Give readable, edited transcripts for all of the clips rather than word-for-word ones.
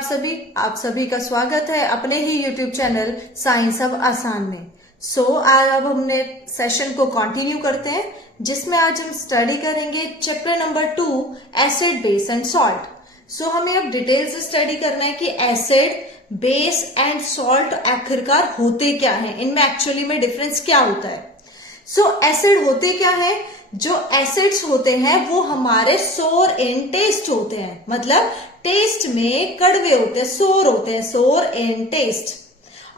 आप सभी का स्वागत है अपने ही YouTube चैनल साइंस अब आसान में। आज अब हमने सेशन को कंटिन्यू करते हैं, जिसमें आज हम स्टडी करेंगे chapter number 2 acid, base and salt. हमें अब डिटेल से स्टडी करना है कि एसिड, बेस एंड सॉल्ट आखिरकार होते क्या हैं, इनमें एक्चुअली में डिफरेंस क्या होता है। एसिड होते क्या है? जो एसिड्स होते हैं वो हमारे सोर इन टेस्ट होते हैं, मतलब टेस्ट में कड़वे होते हैं, सोर होते हैं, सोर इन टेस्ट।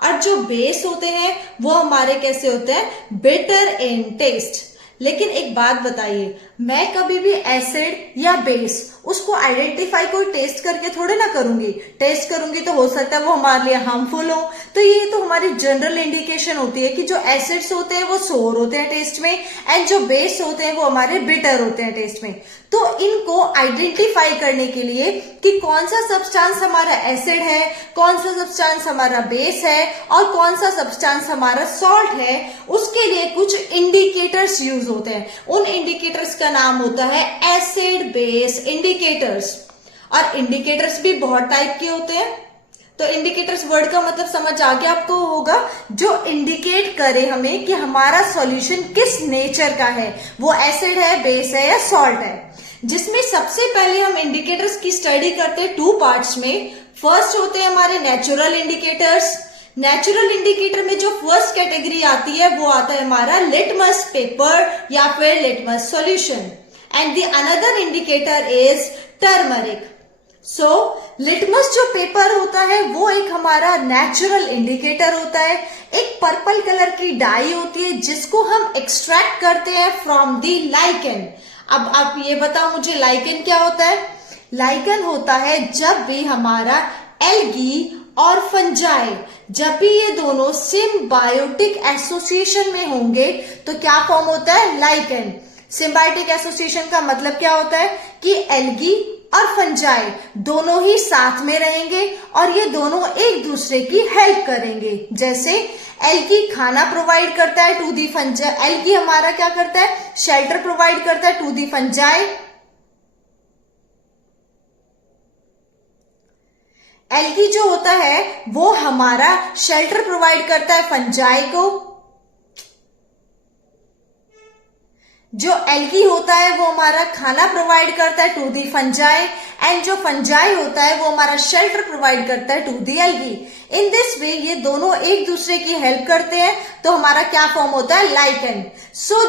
और जो बेस होते हैं वो हमारे कैसे होते हैं? Bitter in taste. लेकिन एक बात बताइए, मैं कभी भी एसिड या बेस उसको आइडेंटिफाई कोई टेस्ट करके थोड़े ना करूंगी। टेस्ट करूंगी तो हो सकता है वो हमारे लिए हार्मफुल हो। तो ये तो हमारी जनरल इंडिकेशन होती है कि जो एसिड्स होते हैं वो सोर होते हैं टेस्ट में, एंड जो बेस होते हैं वो हमारे बिटर होते हैं टेस्ट में। तो इनको आइडेंटिफाई करने के लिए कि कौन सा सब्सटेंस हमारा एसिड है, कौन सा सब्सटेंस हमारा बेस है और कौन सा सब्सटेंस हमारा सॉल्ट है, उसके लिए कुछ इंडिकेटर्स यूज होते हैं। उन इंडिकेटर्स का नाम होता है एसिड बेस इंडिकेटर्स। और इंडिकेटर्स भी बहुत टाइप के होते हैं। तो इंडिकेटर्स वर्ड का मतलब समझ आ गया आपको होगा, जो इंडिकेट करे हमें कि हमारा सॉल्यूशन किस नेचर का है, वो एसिड है, बेस है या सॉल्ट है। जिसमें सबसे पहले हम इंडिकेटर्स की स्टडी करते हैं 2 पार्ट्स में। फर्स्ट होते हैं हमारे नेचुरल इंडिकेटर्स। नेचुरल इंडिकेटर में जो फर्स्ट कैटेगरी आती है वो आता है हमारा लिटमस पेपर या फिर litmus solution, and the another indicator is turmeric. Litmus जो पेपर होता है वो एक हमारा नेचुरल इंडिकेटर होता है। एक पर्पल कलर की डाई होती है जिसको हम एक्सट्रैक्ट करते हैं फ्रॉम दी लाइकेन। अब आप ये बताओ मुझे, लाइकेन क्या होता है? लाइकेन होता है जब भी हमारा एल्गी और फंजाई, जब भी ये दोनों सिम्बायोटिक एसोसिएशन में होंगे तो क्या फॉर्म होता है? लाइकेन। सिम्बायोटिक एसोसिएशन का मतलब क्या होता है कि एल्गी और फंजाई दोनों ही साथ में रहेंगे और ये दोनों एक दूसरे की हेल्प करेंगे। जैसे एल्गी खाना प्रोवाइड करता है टू दी फंजाई, एल्गी हमारा क्या करता है? शेल्टर प्रोवाइड करता है टू दी फंजाई। एल्गी जो होता है वो हमारा शेल्टर प्रोवाइड करता है फंजाई को। जो एल्गी होता है वो हमारा खाना प्रोवाइड करता है टू दी फंजाई, एंड जो फंजाई होता है वो हमारा शेल्टर प्रोवाइड करता है to the algae. In this way ये दोनों एक दूसरे की हेल्प करते हैं, तो हमारा क्या फॉर्म होता है? लाइकेन।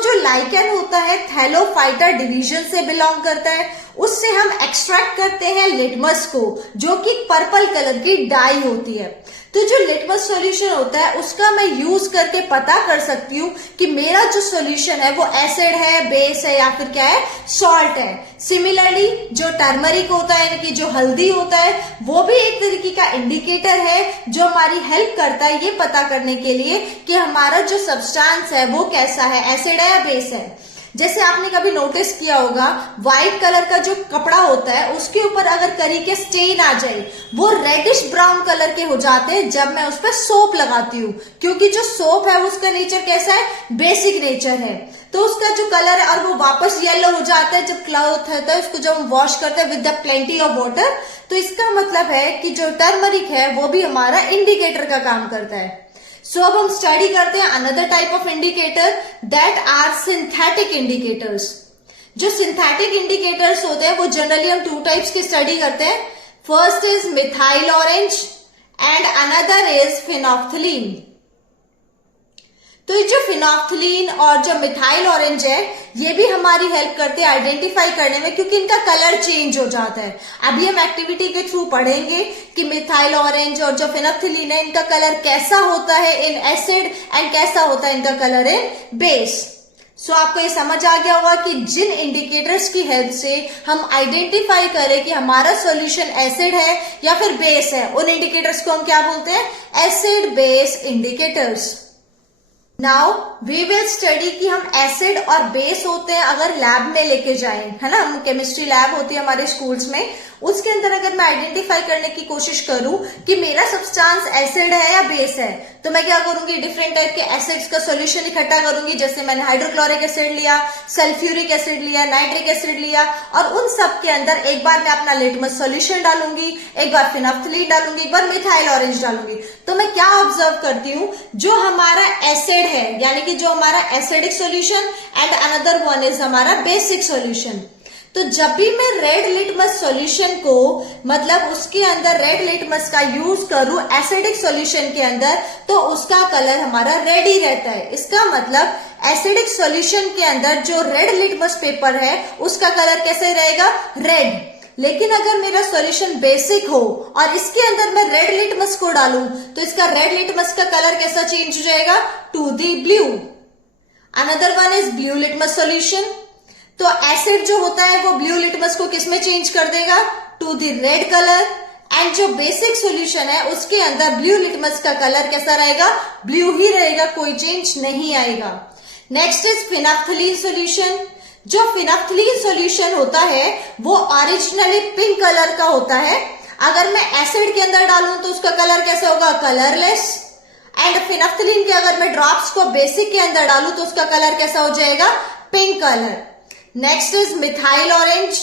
जो लाइकेन होता है थैलोफाइटा डिवीजन से बिलोंग करता है। उससे हम एक्सट्रैक्ट करते हैं लिटमस को, जो कि पर्पल कलर की डाई होती है। तो जो लिटमस सॉल्यूशन होता है उसका मैं यूज करके पता कर सकती हूँ कि मेरा जो सॉल्यूशन है वो एसिड है, बेस है या फिर क्या है? सॉल्ट है। सिमिलरली जो टर्मरिक होता है, यानी कि जो हल्दी होता है, वो भी एक तरीके का इंडिकेटर है जो हमारी हेल्प करता है ये पता करने के लिए कि हमारा जो सब्सटेंस है वो कैसा है, एसिड है या बेस है। जैसे आपने कभी नोटिस किया होगा, व्हाइट कलर का जो कपड़ा होता है उसके ऊपर अगर करी के स्टेन आ जाए, वो रेडिश ब्राउन कलर के हो जाते हैं जब मैं उस पर सोप लगाती हूँ, क्योंकि जो सोप है उसका नेचर कैसा है? बेसिक नेचर है। तो उसका जो कलर है और वो वापस येलो हो जाता है जब क्लॉथ होता है, उसको जब हम वॉश करते हैं with the plenty of water. तो इसका मतलब है कि जो टर्मरिक है वो भी हमारा इंडिकेटर का काम करता है। अब हम स्टडी करते हैं another type of indicator, that are synthetic indicators. जो सिंथेटिक इंडिकेटर्स होते हैं वो जनरली हम 2 टाइप्स की स्टडी करते हैं। First is methyl orange and another is phenolphthalein. तो ये जो फिनोफ्थलीन और जो मिथाइल ऑरेंज है ये भी हमारी हेल्प करते हैं आइडेंटिफाई करने में, क्योंकि इनका कलर चेंज हो जाता है। अभी हम एक्टिविटी के थ्रू पढ़ेंगे कि मिथाइल ऑरेंज और जो फिनोफ्थलीन है इनका कलर कैसा होता है इन एसिड एंड कैसा होता है इनका कलर इन बेस। आपको ये समझ आ गया होगा कि जिन इंडिकेटर्स की हेल्प से हम आइडेंटिफाई करें कि हमारा सॉल्यूशन एसिड है या फिर बेस है, उन इंडिकेटर्स को हम क्या बोलते हैं? Acid base indicators. Now we will study कि हम एसिड और बेस होते हैं अगर लैब में लेके जाएं, है ना, हम केमिस्ट्री लैब होती है हमारे स्कूल्स में, उसके अंदर अगर मैं आइडेंटिफाई करने की कोशिश करूं कि मेरा सब्सटेंस एसिड है या बेस है, तो मैं क्या करूंगी, डिफरेंट टाइप के एसिड्स का सॉल्यूशन इकट्ठा करूंगी। जैसे मैंने हाइड्रोक्लोरिक एसिड लिया, सल्फ्यूरिक एसिड लिया, नाइट्रिक एसिड लिया, और उन सब के अंदर एक बार मैं अपना लिटमस सॉल्यूशन डालूंगी, एक बार फिनाफ्थलीन डालूंगी, एक बार मिथाइल ऑरेंज डालूंगी। तो मैं क्या ऑब्जर्व करती हूँ, जो हमारा एसिड है यानी कि जो हमारा acidic solution and another one is हमारा बेसिक सॉल्यूशन। तो जब भी मैं रेड लिटमस सॉल्यूशन को, मतलब उसके अंदर रेड लिटमस का यूज करूं एसिडिक सॉल्यूशन के अंदर, तो उसका कलर हमारा रेड ही रहता है। इसका मतलब एसिडिक सॉल्यूशन के अंदर जो रेड लिटमस पेपर है उसका कलर कैसे रहेगा, रेड। लेकिन अगर मेरा सॉल्यूशन बेसिक हो और इसके अंदर मैं रेड लिटमस को डालूं, तो इसका रेड लिटमस का कलर कैसा चेंज हो जाएगा, to the blue. Another one is blue litmus solution. तो एसिड जो होता है वो ब्लू लिटमस को किसमें चेंज कर देगा, to the red colour. And जो बेसिक सॉल्यूशन है उसके अंदर ब्लू लिटमस का कलर कैसा रहेगा, ब्लू ही रहेगा, कोई चेंज नहीं आएगा। Next is phenolphthalein solution. जो फिनाफ्थलीन सॉल्यूशन होता है वो ओरिजिनली पिंक कलर का होता है। अगर मैं एसिड के अंदर डालूं तो उसका कलर कैसा होगा, कलरलेस। एंड फिनाफ्थलीन के अगर मैं ड्रॉप्स को बेसिक के अंदर डालूं तो उसका कलर कैसा हो जाएगा, pink colour. Next is methyl orange.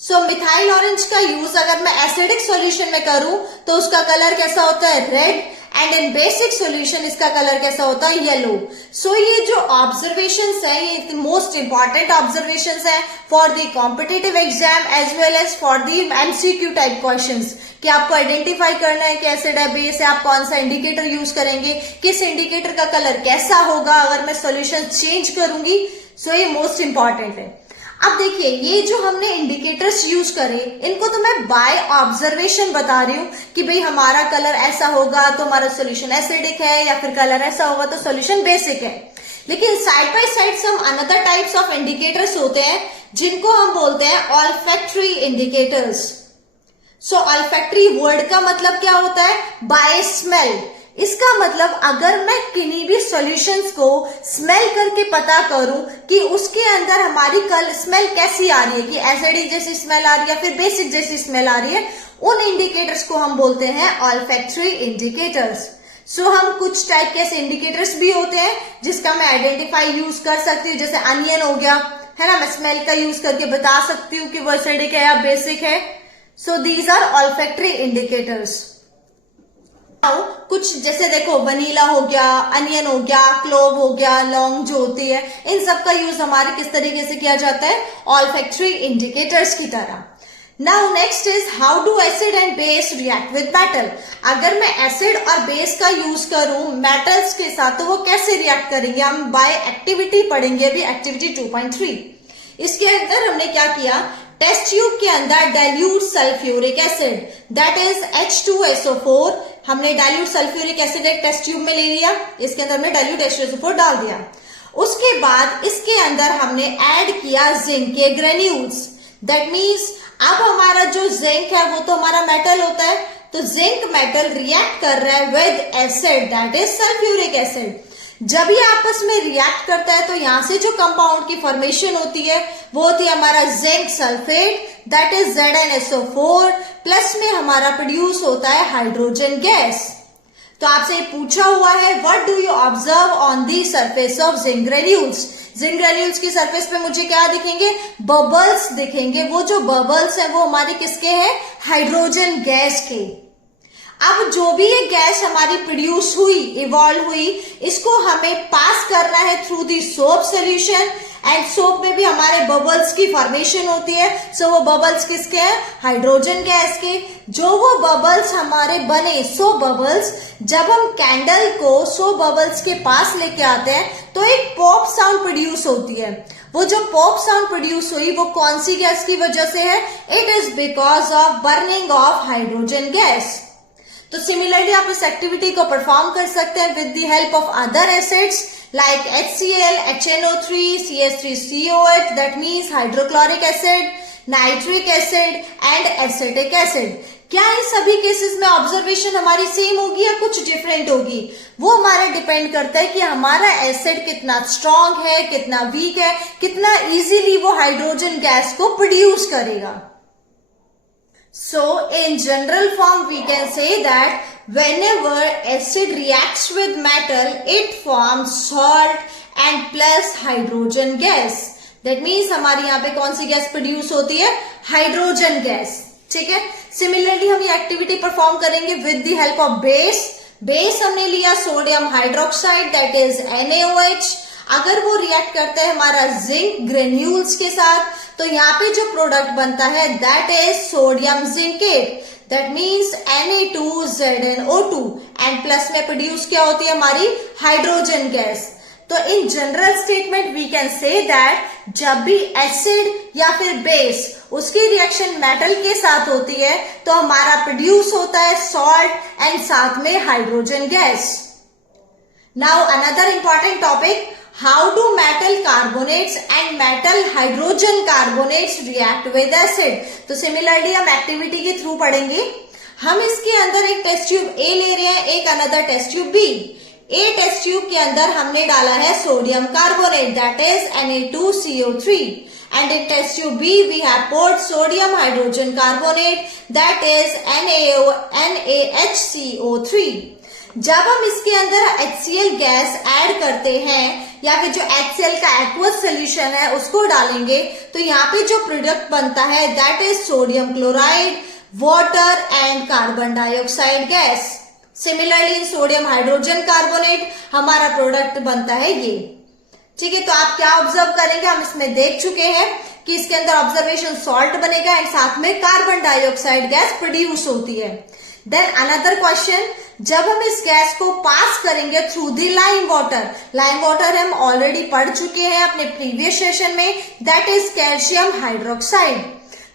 So methyl orange का यूज अगर मैं एसिडिक सॉल्यूशन में करूं तो उसका कलर कैसा होता है, red. And in basic solution इसका कलर कैसा होता है, येलो। सो ये जो ऑब्जर्वेशंस है ये मोस्ट इंपॉर्टेंट ऑब्जर्वेशंस है for the competitive exam as well as for the MCQ type questions, कि आपको आइडेंटिफाई करना है कि एसिड है, बेस है, आप कौन सा इंडिकेटर यूज करेंगे, किस इंडिकेटर का कलर कैसा होगा अगर मैं सॉल्यूशन चेंज करूंगी। सो ये मोस्ट इंपॉर्टेंट है। अब देखिए ये जो हमने इंडिकेटर्स यूज करे इनको तो मैं बाय ऑब्जर्वेशन बता रही हूं कि भाई हमारा कलर ऐसा होगा तो हमारा सॉल्यूशन एसिडिक है, या फिर कलर ऐसा होगा तो सॉल्यूशन बेसिक है। लेकिन side by side some another types of indicators होते हैं जिनको हम बोलते हैं olfactory indicators. So olfactory word का मतलब क्या होता है, बाय स्मेल। इसका मतलब अगर मैं किन्हीं भी सॉल्यूशंस को स्मेल करके पता करूं कि उसके अंदर हमारी कल स्मेल कैसी आ रही है, कि एसिडिक जैसी स्मेल आ रही है या फिर बेसिक जैसी स्मेल आ रही है, उन इंडिकेटर्स को हम बोलते हैं ऑल्फैक्टरी इंडिकेटर्स। सो हम कुछ टाइप के ऐसे इंडिकेटर्स भी होते हैं जिसका मैं आइडेंटिफाई यूज कर सकती हूँ। जैसे अनियन हो गया, है ना, मैं स्मेल का यूज करके बता सकती हूँ कि वो एसिडिक है या बेसिक है। So these are olfactory indicators. कुछ जैसे देखो वनीला हो गया, अनियन हो गया, क्लोव हो गया, लौंग जो होती है, इन सब का यूज हमारे किस तरीके से किया जाता है, ऑल्फैक्टरी इंडिकेटर्स की तरह। Now next is how do acid and base react with metal. अगर मैं एसिड और बेस का यूज करूं मेटल्स के साथ तो वो कैसे रिएक्ट करेंगे, हम बाय एक्टिविटी पढ़ेंगे अभी, एक्टिविटी 2.3। इसके अंदर हमने क्या किया, टेस्ट ट्यूब के अंदर dilute sulphuric acid that is H2SO4, हमने डाइल्यूट सल्फ्यूरिक एसिड एक टेस्ट ट्यूब में ले लिया, इसके अंदर हमने डाइल्यूट H2SO4 डाल दिया। उसके बाद इसके अंदर हमने ऐड किया जिंक के ग्रेन्यूल्स। दैट मीन्स अब हमारा जो जिंक है वो तो हमारा मेटल होता है, तो जिंक मेटल रिएक्ट कर रहा है with acid that is sulphuric acid. जब ये आपस में रिएक्ट करता है तो यहां से जो कंपाउंड की फॉर्मेशन होती है वो होती है हमारा zinc sulphate that is ZnSO4, plus में हमारा प्रोड्यूस होता है हाइड्रोजन गैस। तो आपसे पूछा हुआ है what do you observe on the surface of zinc granules. Zinc granules की सरफेस पे मुझे क्या दिखेंगे, बबल्स दिखेंगे। वो जो बबल्स हैं वो हमारे किसके हैं, हाइड्रोजन गैस के। अब जो भी ये गैस हमारी प्रोड्यूस हुई, इवॉल्व हुई, इसको हमें पास करना है through the soap solution. And soap में भी हमारे बबल्स की फॉर्मेशन होती है। सो वो बबल्स किसके हैं, हाइड्रोजन गैस के। जो वो बबल्स हमारे बने, सो बबल्स, जब हम कैंडल को सो बबल्स के पास लेके आते हैं तो एक पॉप साउंड प्रोड्यूस होती है। वो जो पॉप साउंड प्रोड्यूस हुई वो कौन सी गैस की वजह से है, it is because of burning of hydrogen gas. तो सिमिलरली आप इस एक्टिविटी को परफॉर्म कर सकते हैं with the help of other acids like HCl, HNO3, CH3COH, that means hydrochloric acid, nitric acid and acetic acid. क्या इन सभी केसेस में ऑब्जर्वेशन हमारी सेम होगी या कुछ डिफरेंट होगी, वो हमारा डिपेंड करता है कि हमारा एसिड कितना स्ट्रॉन्ग है, कितना वीक है, कितना इजीली वो हाइड्रोजन गैस को प्रोड्यूस करेगा। So in general form we can say that whenever acid reacts with metal it forms salt and plus hydrogen gas. That means हमारी यहाँ पे कौन सी गैस प्रोड्यूस होती है? Hydrogen gas. ठीक है. सिमिलरली हम ये एक्टिविटी परफॉर्म करेंगे with the help of base. Base हमने लिया sodium hydroxide that is NaOH. अगर वो रिएक्ट करता है हमारा जिंक ग्रेन्यूल्स के साथ तो यहाँ पे जो प्रोडक्ट बनता है that is sodium zincate. That means Na2ZnO2 and plus में प्रोड्यूस क्या होती है हमारी हाइड्रोजन गैस. तो in general statement we can say that जब भी एसिड या फिर बेस उसकी रिएक्शन मेटल के साथ होती है तो हमारा प्रोड्यूस होता है सॉल्ट एंड साथ में hydrogen gas. Now another important topic, how do metal carbonates and metal hydrogen carbonates react with acid. तो सिमिलरली हम एक्टिविटी के थ्रू पढ़ेंगे. हम इसके अंदर एक टेस्ट ट्यूब ए ले रहे हैं, एक another test tube B. A test tube के अंदर हमने डाला है sodium carbonate that is Na2CO3 and in test tube B we have poured sodium hydrogen carbonate that is NaHCO3. जब हम इसके अंदर HCl गैस ऐड करते हैं या फिर जो HCl का एक्वस सोल्यूशन है उसको डालेंगे तो यहाँ पे जो प्रोडक्ट बनता है that is sodium chloride, water and carbon dioxide gas. Similarly in sodium hydrogen carbonate हमारा प्रोडक्ट बनता है ये. ठीक है. तो आप क्या ऑब्जर्व करेंगे, हम इसमें देख चुके हैं कि इसके अंदर ऑब्जर्वेशन सॉल्ट बनेगा एंड साथ में कार्बन डाइऑक्साइड गैस प्रोड्यूस होती है. देन अनदर क्वेश्चन, जब हम इस गैस को पास करेंगे through the lime water. Lime water हम ऑलरेडी पढ़ चुके हैं अपने प्रीवियस सेशन में दैट इज कैल्शियम हाइड्रोक्साइड.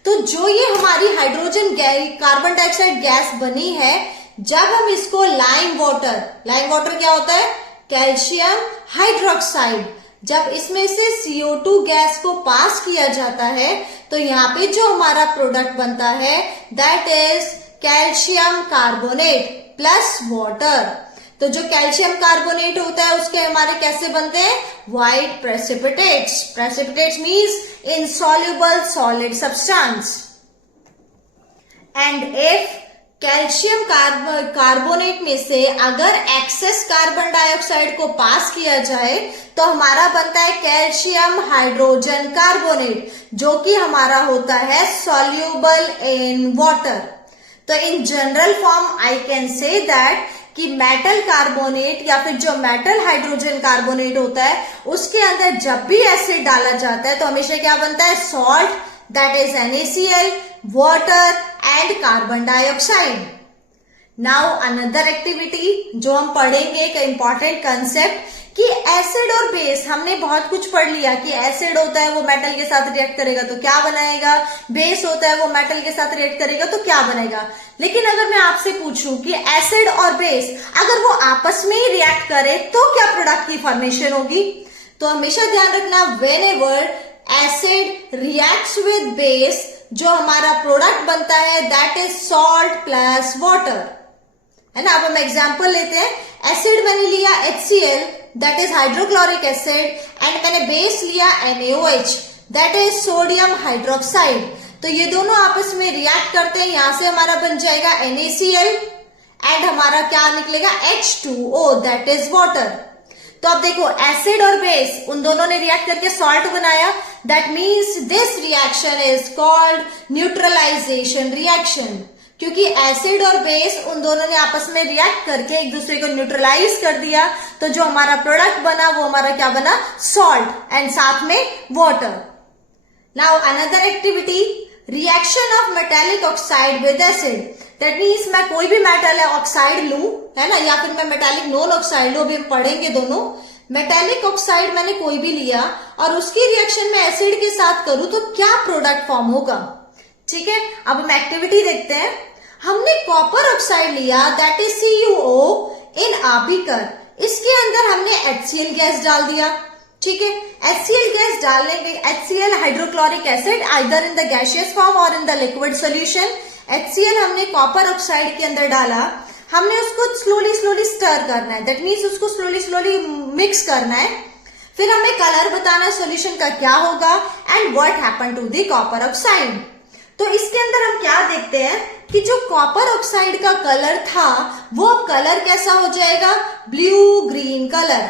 तो जो ये हमारी हाइड्रोजन कार्बन डाइऑक्साइड गैस बनी है जब हम इसको लाइम वाटर क्या होता है? Calcium hydroxide. जब इसमें से CO2 गैस को पास किया जाता है तो यहाँ पे जो हमारा प्रोडक्ट बनता है that is calcium carbonate plus water. तो जो कैल्शियम कार्बोनेट होता है उसके हमारे कैसे बनते हैं? White precipitates. Precipitates means insoluble solid substance. And if calcium carbonate में से अगर एक्सेस कार्बन डाइऑक्साइड को पास किया जाए तो हमारा बनता है कैल्शियम हाइड्रोजन कार्बोनेट जो कि हमारा होता है सॉल्युबल इन वाटर. तो in general form I can say that कि मेटल कार्बोनेट या फिर जो मेटल हाइड्रोजन कार्बोनेट होता है उसके अंदर जब भी एसिड डाला जाता है तो हमेशा क्या बनता है? Salt that is NaCl, water and carbon dioxide. Now another activity जो हम पढ़ेंगे एक इंपॉर्टेंट कंसेप्ट कि एसिड और बेस. हमने बहुत कुछ पढ़ लिया कि एसिड होता है वो मेटल के साथ रिएक्ट करेगा तो क्या बनाएगा, बेस होता है वो मेटल के साथ रिएक्ट करेगा तो क्या बनेगा. लेकिन अगर मैं आपसे पूछूं कि एसिड और बेस अगर वो आपस में ही रिएक्ट करे तो क्या प्रोडक्ट की फॉर्मेशन होगी. तो हमेशा ध्यान रखना whenever acid reacts with base जो हमारा प्रोडक्ट बनता है that is salt plus water. है ना. अब हम एग्जांपल लेते हैं. एसिड मैंने लिया HCl that is hydrochloric acid and मैंने बेस लिया NaOH that is sodium hydroxide. तो ये दोनों आपस में रिएक्ट करते हैं. यहां से हमारा बन जाएगा NaCl एंड हमारा क्या निकलेगा H2O दैट इज वाटर. तो अब देखो एसिड और बेस उन दोनों ने रिएक्ट करके सॉल्ट बनाया. That means this reaction is called neutralisation reaction. क्योंकि एसिड और बेस उन दोनों ने आपस में रिएक्ट करके एक दूसरे को न्यूट्रलाइज कर दिया तो जो हमारा प्रोडक्ट बना वो हमारा क्या बना? सॉल्ट एंड साथ में water. Now another activity, reaction of metallic oxide with acid. That means मैं कोई भी मेटल है ऑक्साइड लू, है ना, या फिर मैं मेटेलिक नॉन ऑक्साइड लू, अभी हम पढ़ेंगे दोनों. मेटेलिक ऑक्साइड मैंने कोई भी लिया और उसकी रिएक्शन में एसिड के साथ करूं तो क्या प्रोडक्ट फॉर्म होगा. ठीक है. अब हम एक्टिविटी देखते हैं. हमने कॉपर ऑक्साइड लिया that is CuO in a beaker. इसके अंदर हमने HCl गैस डाल दिया. ठीक है. HCl गैस डालने के HCl hydrochloric acid either in the gaseous form और in the liquid solution. HCl हमने कॉपर ऑक्साइड के अंदर डाला. हमने उसको स्लोली स्टर करना है. दैट मीन्स उसको स्लोली मिक्स करना है. फिर हमें कलर बताना है सोल्यूशन का क्या होगा and what happen to the copper oxide. तो इसके अंदर हम क्या देखते हैं कि जो कॉपर ऑक्साइड का कलर था वो कलर कैसा हो जाएगा, ब्लू ग्रीन कलर।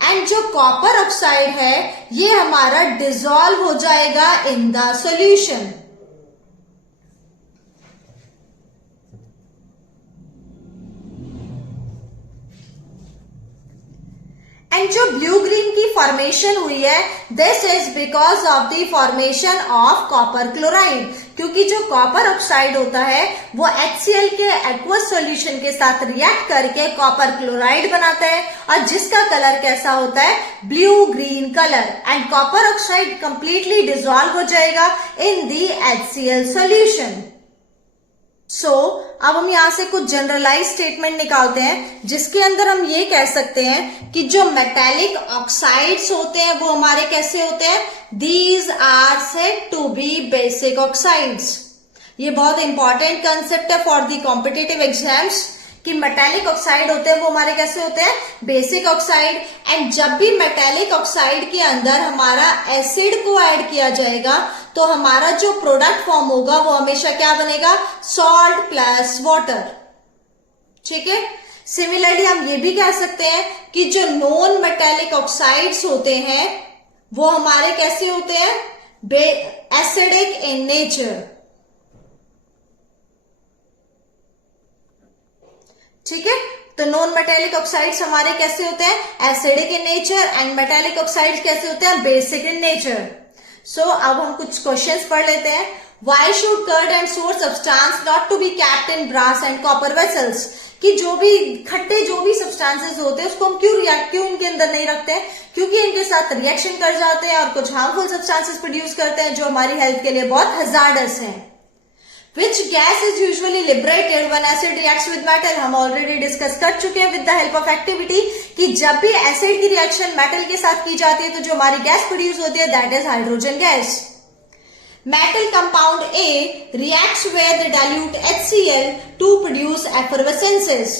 एंड जो कॉपर ऑक्साइड है ये हमारा डिसॉल्व हो जाएगा इन द सॉल्यूशन। एंड जो ब्लू ग्रीन की फॉर्मेशन हुई है this is because of the formation of copper chloride, क्योंकि जो कॉपर ऑक्साइड होता है वो HCl के एक्वस सॉल्यूशन के साथ रिएक्ट करके कॉपर क्लोराइड बनाता है और जिसका कलर कैसा होता है, blue green colour. And copper oxide completely dissolve हो जाएगा इन दी HCl सॉल्यूशन। सो अब हम यहां से कुछ जनरलाइज स्टेटमेंट निकालते हैं जिसके अंदर हम ये कह सकते हैं कि जो मेटेलिक ऑक्साइड्स होते हैं वो हमारे कैसे होते हैं, these are said to be basic oxides. ये बहुत इंपॉर्टेंट कंसेप्ट है फॉर दी कॉम्पिटिटिव एग्जाम्स कि मेटेलिक ऑक्साइड होते हैं वो हमारे कैसे होते हैं, बेसिक ऑक्साइड। एंड जब भी मेटेलिक ऑक्साइड के अंदर हमारा एसिड को ऐड किया जाएगा तो हमारा जो प्रोडक्ट फॉर्म होगा वो हमेशा क्या बनेगा, सॉल्ट प्लस वाटर। ठीक है। सिमिलरली हम ये भी कह सकते हैं कि जो नॉन मेटेलिक ऑक्साइड्स होते हैं वो हमारे कैसे होते हैं, एसिडिक इन नेचर। ठीक है। तो नॉन मेटेलिक ऑक्साइड्स हमारे कैसे होते हैं, acidic in nature. And metallic oxides कैसे होते हैं, बेसिक इन नेचर। सो अब हम कुछ क्वेश्चंस पढ़ लेते हैं। Why should curd and sour substance not to be kept in brass and copper vessels? कि जो भी खट्टे जो भी सब्सटेंसेस होते हैं उसको हम क्यों इनके अंदर नहीं रखते हैं, क्योंकि इनके साथ रिएक्शन कर जाते हैं और कुछ हार्मफुल सब्सटेंसेस प्रोड्यूस करते हैं जो हमारी हेल्थ के लिए बहुत हजार्डस हैं। Which gas is usually liberated when acid reacts with metal? हम ऑलरेडी डिस्कस कर चुके हैं with the help of activity कि जब भी एसिड की रिएक्शन मेटल के साथ की जाती है तो जो हमारी गैस प्रोड्यूस होती है that is hydrogen gas. Metal compound A reacts with the dilute HCl to produce effervescences.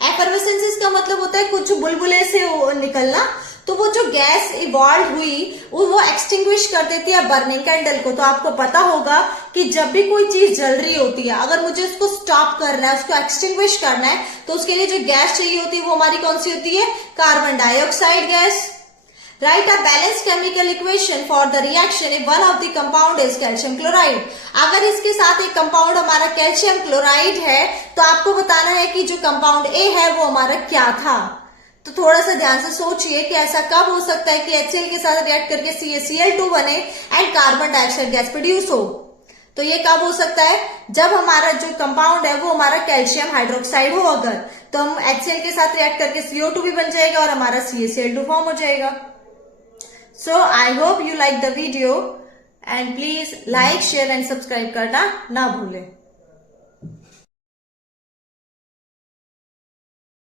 Effervescences का मतलब होता है कुछ बुलबुले से निकलना। तो वो जो गैस इवॉल्व हुई वो एक्सटिंग्विश कर देती है बर्निंग कैंडल को। तो आपको पता होगा कि जब भी कोई चीज जल रही होती है अगर मुझे उसको स्टॉप करना है, उसको एक्सटिंग्विश करना है तो उसके लिए जो गैस चाहिए होती है वो हमारी कौन सी होती है, carbon dioxide gas. Write a balanced chemical equation for the reaction if one of the compound is calcium chloride. अगर इसके साथ एक कंपाउंड हमारा कैल्शियम क्लोराइड है तो आपको बताना है कि जो कंपाउंड ए है वो हमारा क्या था। तो थोड़ा सा ध्यान से सोचिए कि ऐसा कब हो सकता है कि HCl के साथ रिएक्ट करके CaCl2 बने and carbon dioxide gas produce हो। तो ये कब हो सकता है, जब हमारा जो कंपाउंड है वो हमारा कैल्शियम हाइड्रोक्साइड हो। अगर तो हम HCl के साथ रिएक्ट करके CO2 भी बन जाएगा और हमारा CaCl2 फॉर्म हो जाएगा। So I hope you like the video and please like, share and subscribe करना ना भूलें।